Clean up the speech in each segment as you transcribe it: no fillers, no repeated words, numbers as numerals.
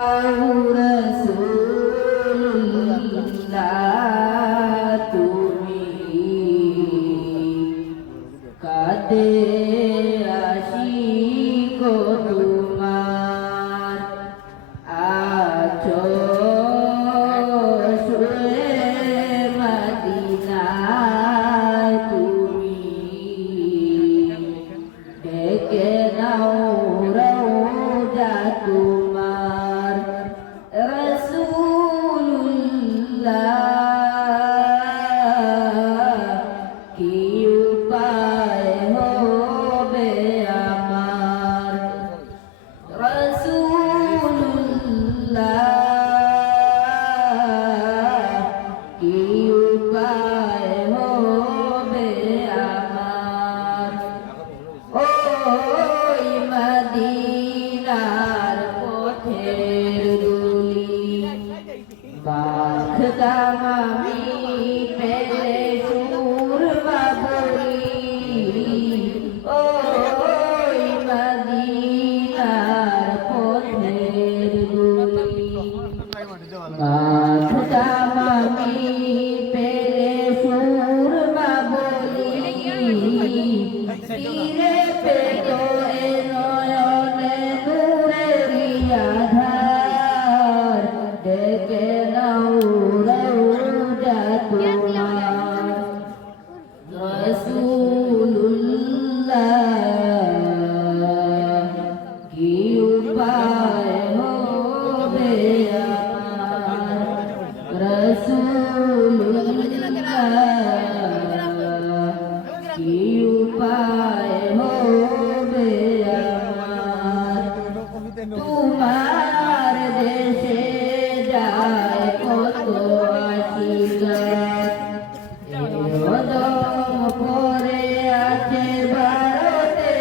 রাসূলুল্লাহ তুমি কাঁদে আশিক তোমার আছো শুয়ে মদিনায় তুমি ডেকে নাও রওজা তোমার রাসূলুল্লাহ কি উপায় হবে আমার রাসূলুল্লাহ কি উপায় হবে আমার ওই মদিনার পথের ধুলি মাখতাম আমি পেলে সুরমা বলি ওই মদিনার পথের ধুলি মাখতাম আমি পেলে সুরমা বলি ফিরে পেতো এ নয়নে নূরেরি আধার ডেকে নাও রওজা তোমার রাসূলুল্লাহ কি উপায় হবে আমার রাসূলুল্লাহ কি উপায় হবে আমার তোমার দেশে যায় কত আশিকার দম পরে আছে ভারতে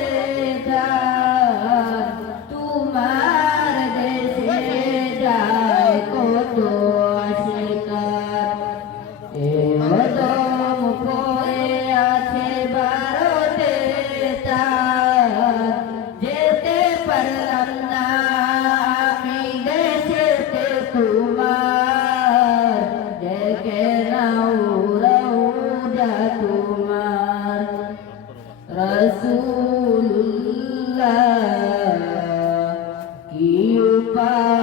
তার তোমার দেশে যায় কত আশিকার দম পরে আছে ভারতে তার যেতে পারলাম না আমি দেশেতে তোমার ডেকে নাও রওজা তোমার রাসূলুল্লাহ কি উপায়